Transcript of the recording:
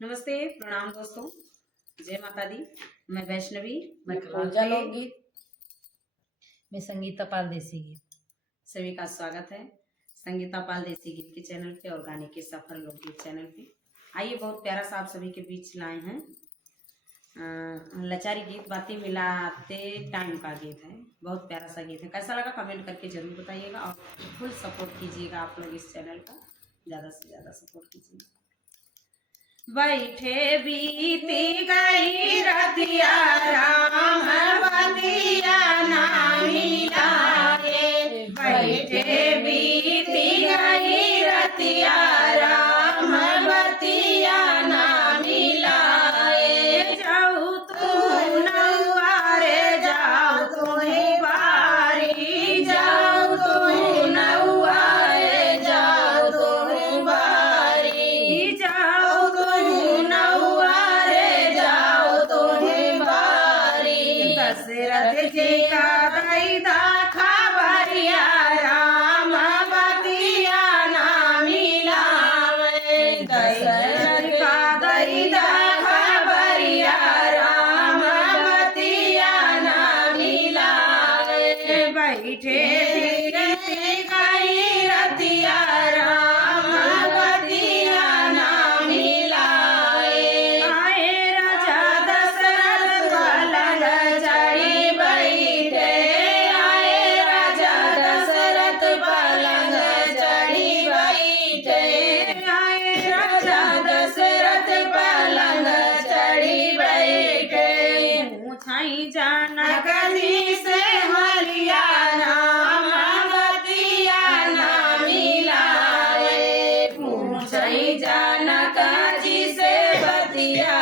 नमस्ते, प्रणाम दोस्तों, जय माता दी। मैं वैष्णवी, मैं पूजा लोकगीत, मैं संगीता पाल देसी गीत। सभी का स्वागत है संगीता पाल देसी गीत के चैनल पे और गाने के सफर लोकगीत चैनल पे। आइए, बहुत प्यारा सा आप सभी के बीच लाए हैं लचारी गीत, बातें मिलाते टाइम का गीत है। बहुत प्यारा सा गीत है। कैसा लगा कमेंट करके जरूर बताइएगा और फुल सपोर्ट कीजिएगा आप लोग इस चैनल का, ज़्यादा से ज़्यादा सपोर्ट कीजिएगा। बैठे बीती गई रतिया राम बतिया नामी लागे, बैठे बीती गई रतिया राम बतिया नामी लाए। जाऊ तू नौआरे जाऊ तुम्हें बारी, जाऊ तू नौआरे जाऊ तुम्हें बारी, जाऊ दशरथ जी का दैदा खबरिया राम बतिया नामी लावे, दशरथ का दैदा खबरिया राम बतिया नामी लावे। बैठे फिरती गई रतिया राम बतिया नामी लाए। आए राजा दशरथ पलंग चढ़ी बैठे, आए राजा दशरथ पलंग चढ़ी बैठे, आए राजा दशरथ पलंग चढ़ी बैठे। पूछाई जानक जी से हरिया राम बतिया नामी लाए, पूछाई जानक जी से बतिया